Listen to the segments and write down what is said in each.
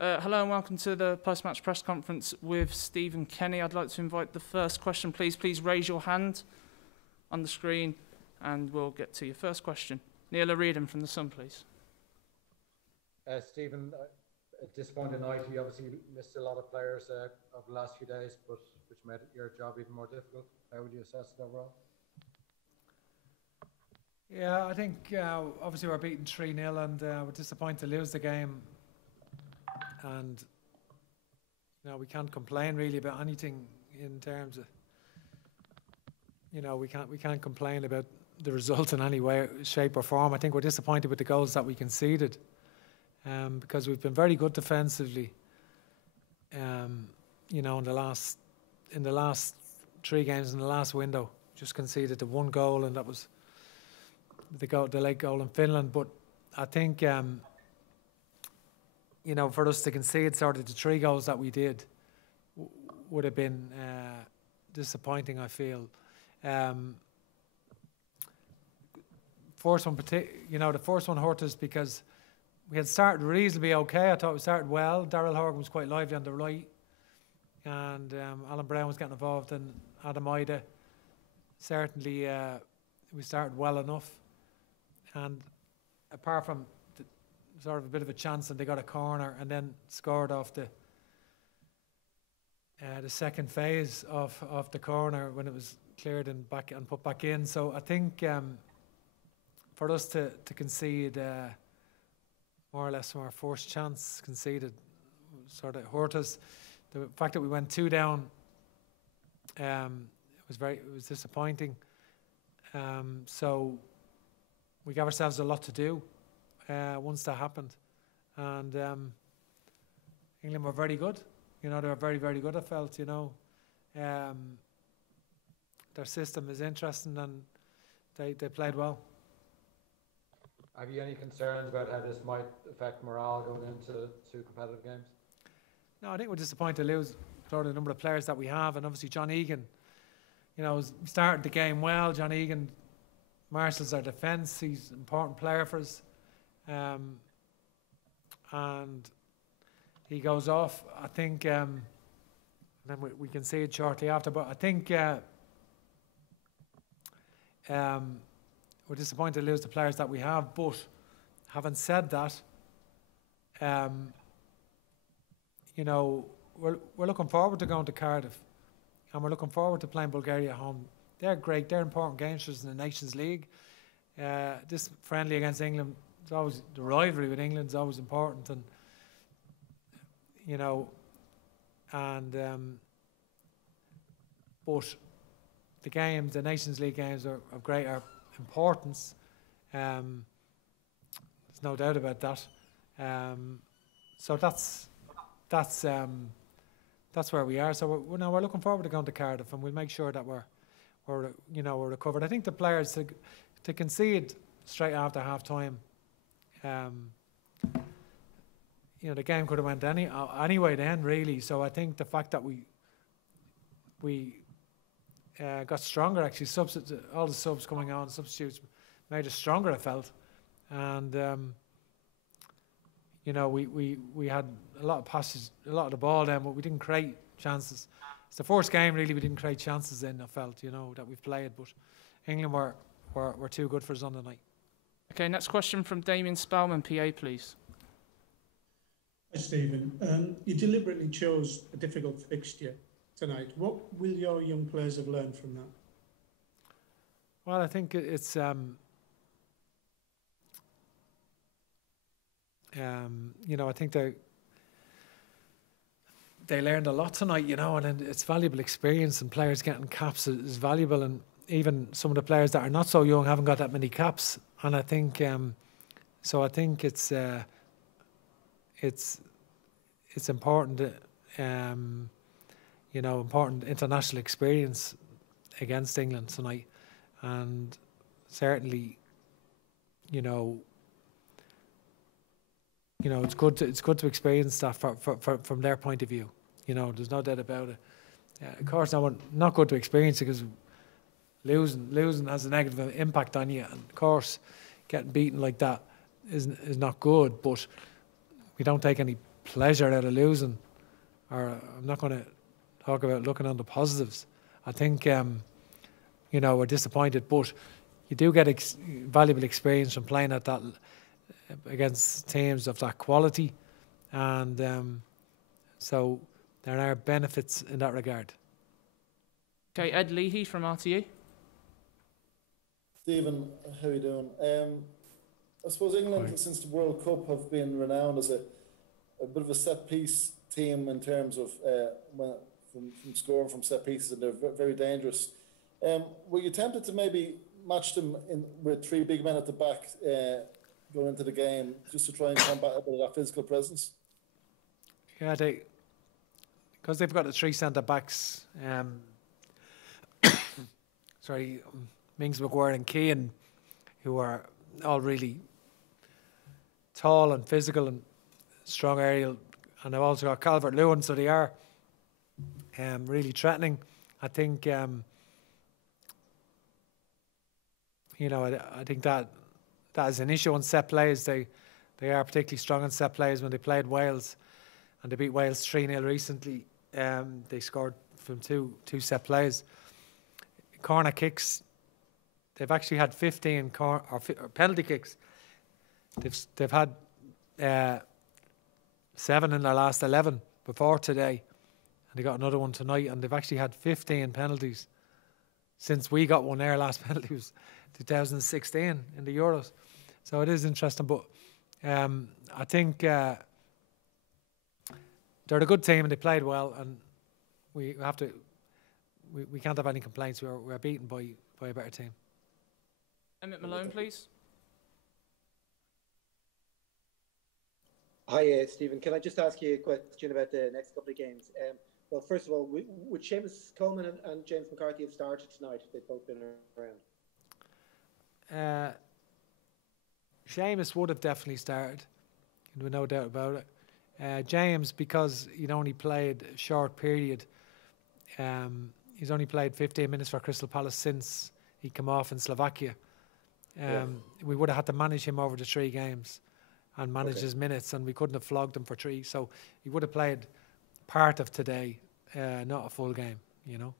Hello and welcome to the post-match press conference with Stephen Kenny. I'd like to invite the first question, please. Please raise your hand on the screen and we'll get to your first question. Neil O'Riordan from The Sun, please. Stephen, a disappointing night. You obviously missed a lot of players over the last few days, but which made your job even more difficult. How would you assess it overall? Yeah, I think obviously we're beaten 3-0 and we're disappointed to lose the game. And we can't complain really about anything in terms of, we can't complain about the result in any way, shape or form. I think we're disappointed with the goals that we conceded, because we've been very good defensively. In the last 3 games in the last window, just conceded the 1 goal, and that was the late goal in Finland. But I think for us to concede sort of the 3 goals that we did would have been disappointing, I feel. The first one hurt us because we had started reasonably okay. I thought we started well. Daryl Horgan was quite lively on the right, and Alan Brown was getting involved, and Adam Ida. Certainly, we started well enough, and apart from sort of a bit of a chance, and they got a corner and then scored off the second phase of the corner when it was cleared and put back in. So I think for us to concede more or less from our first chance conceded sort of hurt us. The fact that we went 2 down it was disappointing. So we gave ourselves a lot to do once that happened, and England were very good. They were very, very good. I felt, their system is interesting and they played well. Have you any concerns about how this might affect morale going into 2 competitive games? No, I think we're disappointed to lose the number of players that we have, and obviously John Egan, started the game well. John Egan marshals our defence. He's an important player for us. And he goes off, I think, and then we can see it shortly after, but I think we're disappointed to lose the players that we have. But having said that, we're looking forward to going to Cardiff, and we're looking forward to playing Bulgaria at home. They're great. They're important games for us in the Nations League. This friendly against England, it's always, the rivalry with England is always important, and but the Nations League games are of greater importance. There's no doubt about that. So that's where we are. So we're looking forward to going to Cardiff, and we'll make sure that we're recovered. I think the players to concede straight after half time. The game could have went anyway then, really. So I think the fact that we got stronger, actually, all the subs coming on, substitutes made us stronger, I felt. And we had a lot of passes, a lot of the ball then, but we didn't create chances. It's the first game really we didn't create chances in, I felt, that we've played, but England were too good for us on the night. Okay, next question from Damien Spellman, PA, please. Hi, Stephen. You deliberately chose a difficult fixture tonight. What will your young players have learned from that? Well, I think it's I think they learned a lot tonight, and it's valuable experience, and players getting caps is valuable, and even some of the players that are not so young haven't got that many caps, and I think so. I think it's important, important international experience against England tonight, and certainly, it's good to experience that from their point of view. There's no doubt about it. Of course, not good to experience it because losing has a negative impact on you, and of course, getting beaten like that is not good. But we don't take any pleasure out of losing, or I'm not going to talk about looking on the positives. I think, you know, we're disappointed, but you do get valuable experience from playing at that against teams of that quality, and so there are benefits in that regard. Okay, Ed Leahy from RTE. Stephen, how are you doing? I suppose England, since the World Cup, have been renowned as a bit of a set-piece team in terms of from scoring from set pieces, and they're very dangerous. Were you tempted to maybe match them with three big men at the back going into the game, just to try and combat a bit of that physical presence? Yeah, because they've got the three centre backs. Mings, McGuire and Keane, who are all really tall and physical and strong aerial, and they've also got Calvert-Lewin, so they are really threatening. I think, you know, I think that is an issue on set plays. They are particularly strong on set plays. When they played Wales, and they beat Wales 3-0 recently, they scored from two set plays. Corner kicks, they've actually had 15 penalty kicks. They've had 7 in their last 11 before today, and they got another one tonight, and they've actually had 15 penalties since we got one. Their last penalty was 2016 in the Euros, so it is interesting. But I think they're a good team and they played well, and we can't have any complaints. We're beaten by a better team. Emmett Malone, please. Hi, Stephen. Can I just ask you a question about the next couple of games? Well, first of all, would Seamus Coleman and James McCarthy have started tonight? They've both been around. Seamus would have definitely started, with no doubt about it. James, because he'd only played a short period, he's only played 15 minutes for Crystal Palace since he came off in Slovakia. We would have had to manage him over the 3 games and manage his minutes, and we couldn't have flogged him for 3. So he would have played part of today, not a full game, you know.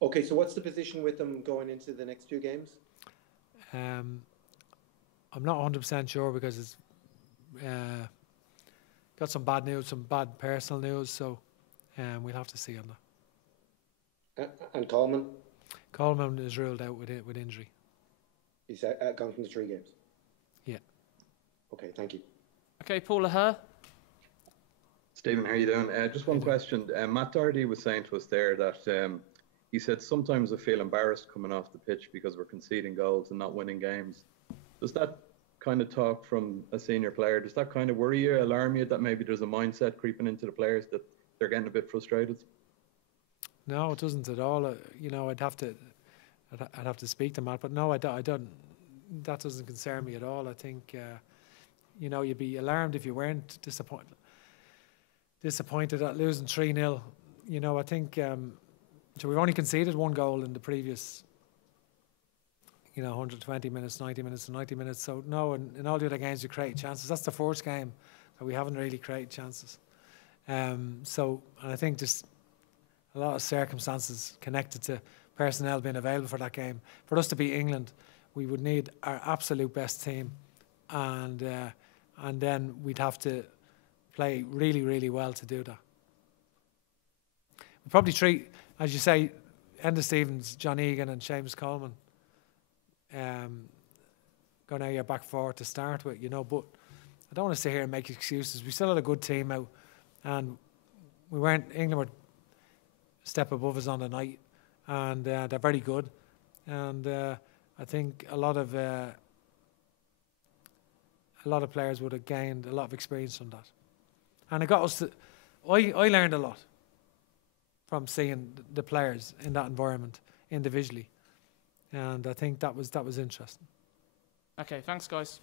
Okay, so what's the position with them going into the next 2 games? I'm not 100% sure, because it's got some bad news, some bad personal news, so we'll have to see on that. And Coleman? Coleman is ruled out with injury. He's gone from the 3 games? Yeah. Okay, thank you. Okay, Paul Laher. Stephen, how are you doing? Just one question. Matt Doherty was saying to us there that he said sometimes I feel embarrassed coming off the pitch because we're conceding goals and not winning games. Does that kind of talk from a senior player? Does that kind of worry you, alarm you, that maybe there's a mindset creeping into the players that they're getting a bit frustrated? No, it doesn't at all. You know, I'd have to speak to Matt, but no, I don't. That doesn't concern me at all. I think, you know, you'd be alarmed if you weren't disappointed at losing 3-0. You know, I think so we've only conceded 1 goal in the previous, you know, 120 minutes, 90 minutes, and 90 minutes. So no, in all the other games we create chances. That's the first game that we haven't really created chances. So, and I think there's a lot of circumstances connected to personnel being available for that game. For us to beat England, we would need our absolute best team, and then we'd have to play really, really well to do that. We'd probably treat, as you say, Enda Stevens, John Egan and Seamus Coleman going out your back 4 to start with, you know, but I don't want to sit here and make excuses. We still had a good team out, and England were a step above us on the night, and they're very good, and I think a lot of players would have gained a lot of experience from that, and it got us to. I learned a lot from seeing the players in that environment individually, and I think that was interesting. Okay, thanks, guys.